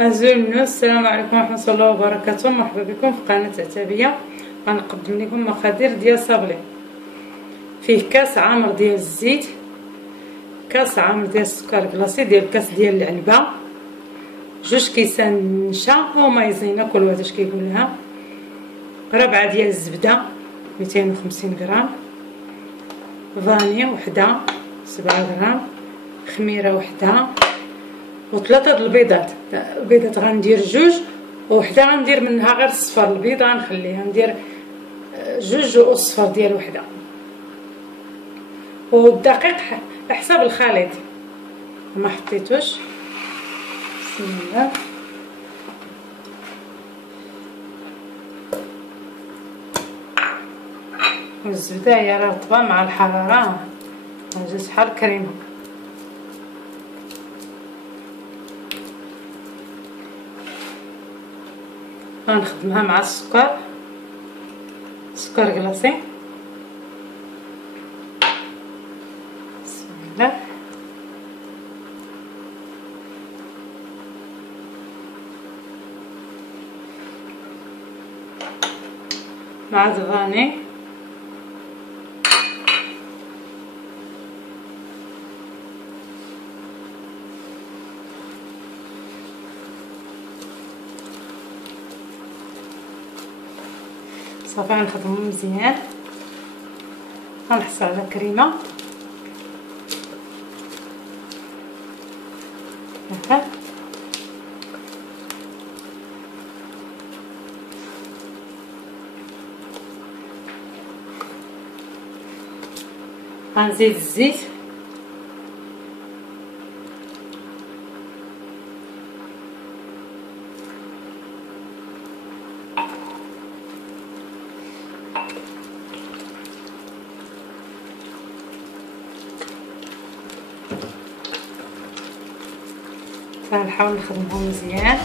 أعزائي الناس، السلام عليكم ورحمة الله وبركاته. مرحبا بكم في قناة عتابية. غنقدم لكم مقادير ديال صابلي. فيه كاس عامر ديال الزيت، كاس عامر ديال السكر كلاصي ديال كاس ديال العلبة، 2 كيسان نشا او مايزينا كل واحد اش كيقول لها، 4 ديال الزبدة 250 غرام، فاني وحده 7 غرام، خميرة وحده، وثلاثه د البيضات غندير 2 وحده غندير منها غير الصفر. البيض غنخليها ندير 2 والصفر ديال وحده، والدقيق حسب الخليط ما حطيتوش. بسم الله. والزبده هي رطبه مع الحراره جات بحال الكريمه. غنخدمها مع السكر كلاصي. بسم الله. مع الفاني صافي. غنخدمو مزيان، غنحصل على كريمه هكا. غنزيد الزيت، غنحاول نخدمهم مزيان.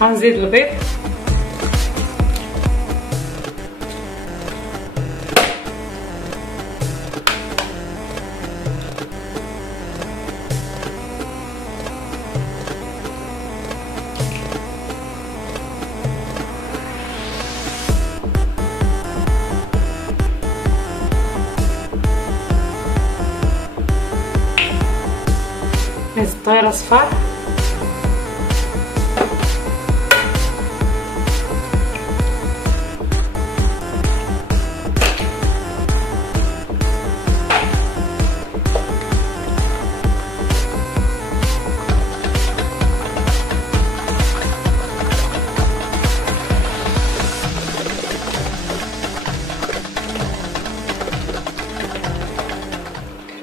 غنزيد البيض، الطير اصفر،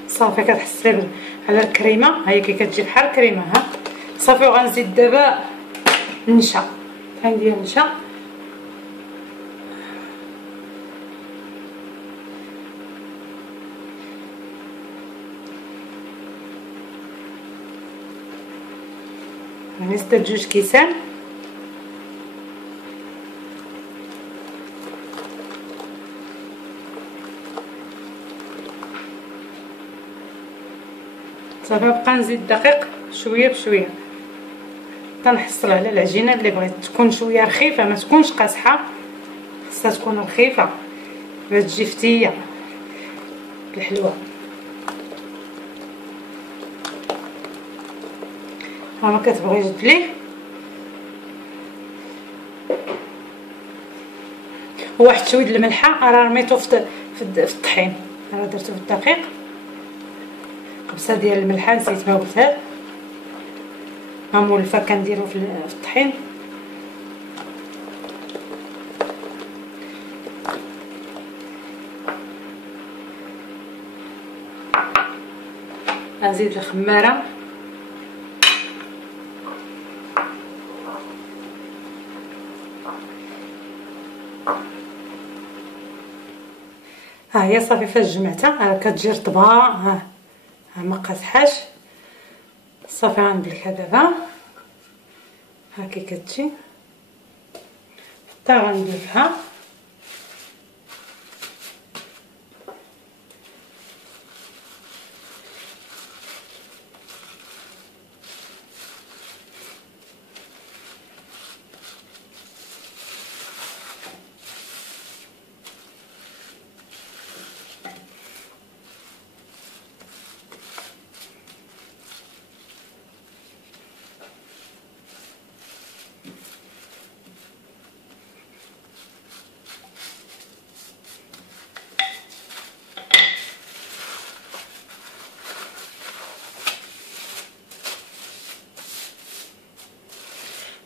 صافي. كتحسي على الكريمه هي كي كتجي بحال الكريمه ها صافي. وغنزيد دابا النشا، غندير النشا غنزيد 2 كيسان. صافي. نبقى نزيد دقيق شويه بشويه حتى نحصل على العجينه اللي بغيت. تكون شويه رخيفه ما تكونش قاصحه، خاصها تكون رخيفه باش تجي فتيه. الحلوى. ها ما كتبغي يجد ليه واحد شويه الملحه، راه رميتو في الطحين، راه درتو في الدقيق، قبصه ديال الملحه نسيت ما قلتها، ها مولفه كنديرو في الطحين. نزيد الخماره، ها هي صافي فاش جمعتها كتجي رطبه، ها ما قاصحاش. صافي غندلكها دابا، ها كي كتجي حتى غندلكها.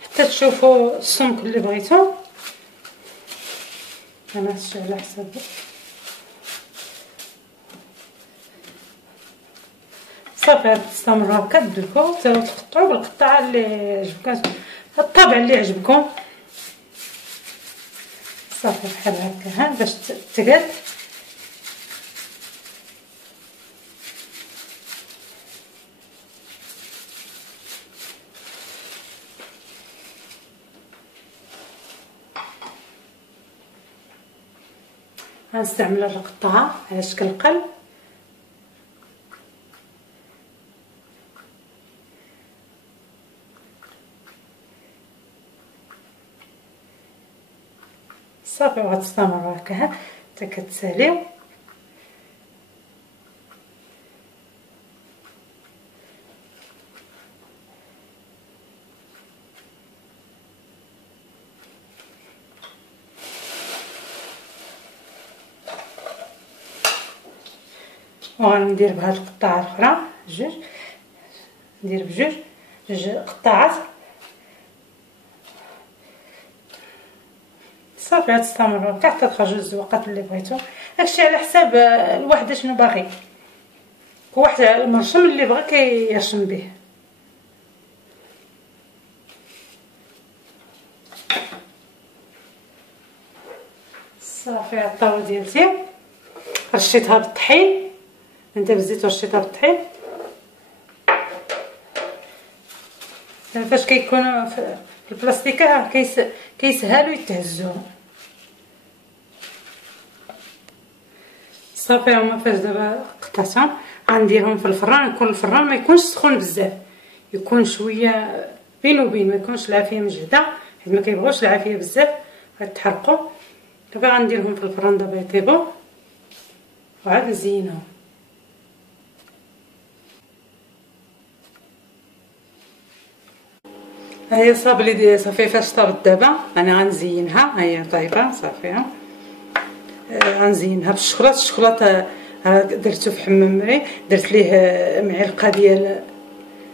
حتى تشوفوا السمك اللي بغيتو، انا هادشي على حسابي. صافي تستمروا هكا تدلكوا وتقطعوا بالقطعه اللي عجبكم، الطابع اللي عجبكم. صافي بحال هكا، ها باش تقاد. غنستعمل هاد القطعه على شكل قلب. صافي وغتستمروا هكا حتى كتساليو. وغندير بهاد القطعه الاخرى جوج، ندير بجوج قطعات. صافي غتستمروا هكا حتى تخرجوا الزواقات اللي بغيتو. هادشي على حساب الواحد شنو باغي، كل واحد المرشم اللي بغا كيرشم به. صافي على الطاوله ديالتي رشيتها بالطحين، ندير الزيت ورشيتها بالطحين. فاش كيكونوا في البلاستيكه كيسهلوا يتهزوا. صافي هما فاش دابا قطعتهم غنديرهم في الفران. يكون الفران ما يكونش سخون بزاف، يكون شويه بين وبين، ما يكونش العافيه مجهده حيت ما كيبغوش العافيه بزاف غتحرقوا. دابا غنديرهم في الفران دابا يطيبوا وعاد نزينهم. هي صابلي دي صافي فاش طابت دابا انا غنزينها. هي طايبه صافي، غنزينها بالشكلاط. الشكلاط درتو في حمام مري، درت ليه معلقه ديال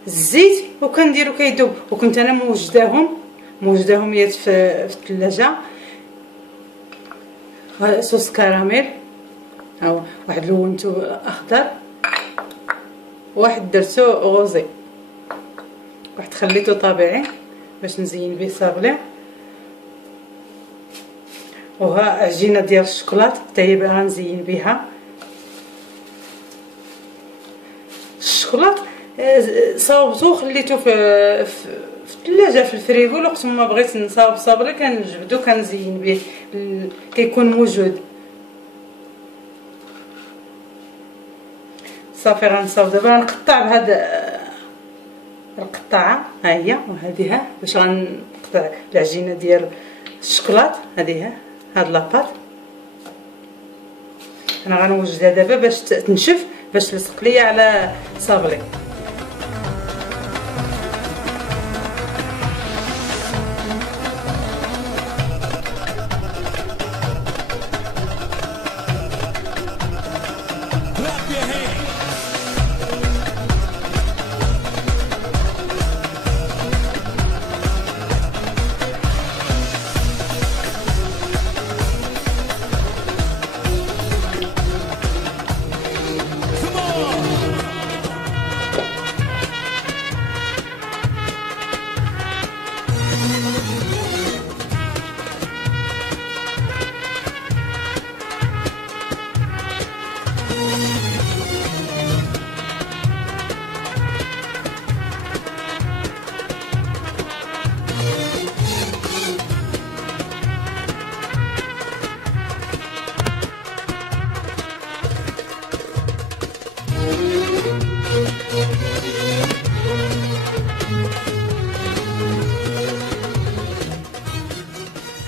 الزيت وكنديرو كيذوب. وكنت انا موجداهم يات في الثلاجه. صوص كراميل، ها واحد لونتو اخضر، واحد درتو غوزي، واحد خليته طبيعي باش نزين به صابلي. وها عجينه ديال الشكلاط حتى هي غنزين بها. الشكلاط صاوبتو وخليته في الثلاجه في الفريغو. وقت ما بغيت نصاوب صابلي كنجبدو كنزين به، كيكون موجود. صافي غنصاوب دابا. غنقطع بهاد القطعه، ها هي وهذه باش غنقطع العجينه ديال الشكلاط. هذه هاد لاباط انا غنوجدها دابا باش تنشف، باش تلصق ليا على صابلي.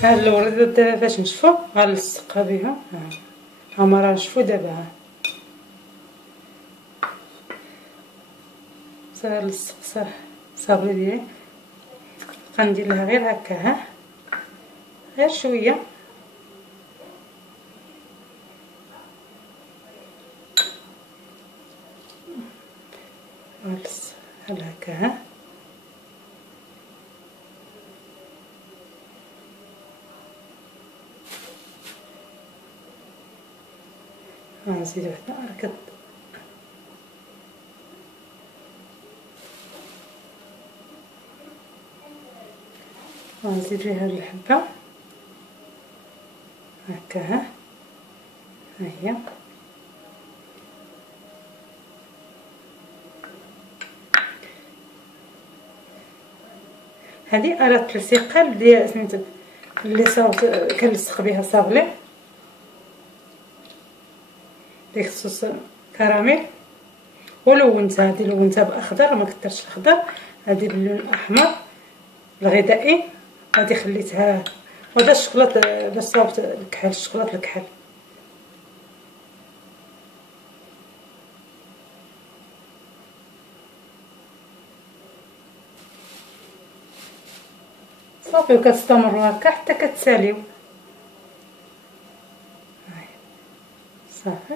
هاد الوردات دابا فاش نشفو غنلصقها بها. ها هما راه نشفو دابا. صافي نلصق صابلي ديالي، غندير لها غير هكا، غير شويه. غنلصق بحال هكا. غنزيد وحده غنزيد فيها هاد الحبه هكا. ها هي هذه آلة الالصقال ديال سميتو اللي صاوبت كنلصق بها صابلي ديك الصوص كراميل. ولونتها، هذه لونتها باخضر، ما كثرتش الخضر، هذه باللون الاحمر الغذائي. هذه خليتها، وهذا الشوكولاط باش صاوبت الكحل، الشوكولاط الكحل. صافي وكتستمروا هكا حتى كتساليو. صافي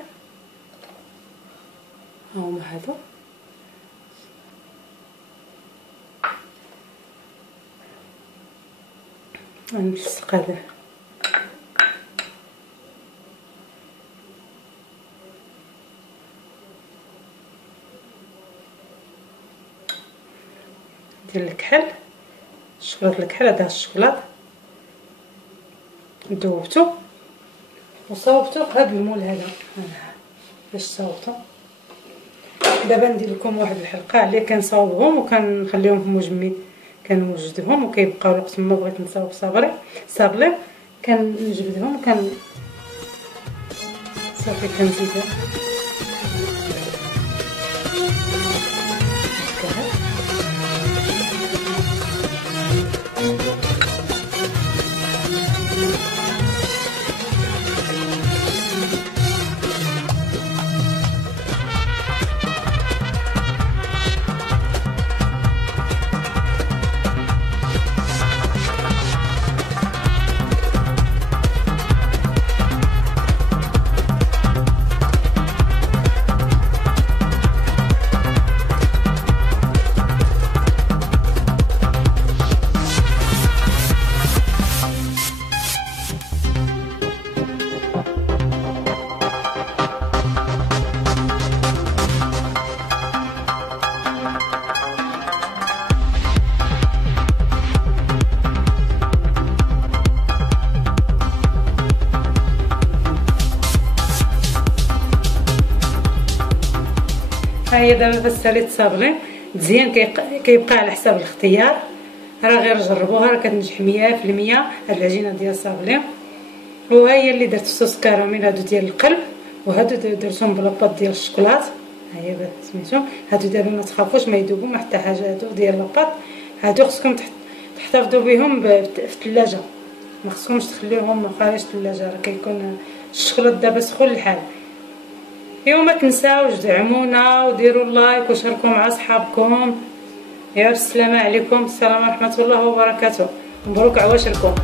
ها هما هادو. غنلصق هذا ديال الكحل، الشوكولاط الكحل. هذا الشوكولاط ذوبتو وصاوبتو بهذا المول هذا باش صاوبتو. دابا ندير لكم واحد الحلقه على كنصاوبهم وكنخليهم في مجمد، كنوجدهم وكيبقاو وقت ما بغيت نصاوب صابلي كنجبدهم صافي كنزيد هي دابا باش ساليت صابلي مزيان. كيبقى على حساب الاختيار، راه غير جربوها، راه كتنجح 100%. هاد العجينه ديال صابلي، وهي اللي درت صوص كراميل هادو ديال القلب، وهادو درتهم بلاطات ديال الشوكولات. ها هي سميتو هادو دابا ما تخافوش ما يذوبوا ما حتى حاجه. هادو ديال لاباط، هادو خصكم تحتفظوا بهم في الثلاجه، ما خصكمش تخليوهم خارج الثلاجه، راه كيكون الشوكولات دابا سخون الحال. ايوا ما تنساوش دعمونا وديروا اللايك وشاركوا مع اصحابكم. يا السلام عليكم، السلام ورحمه الله وبركاته. مبروك عواشركم.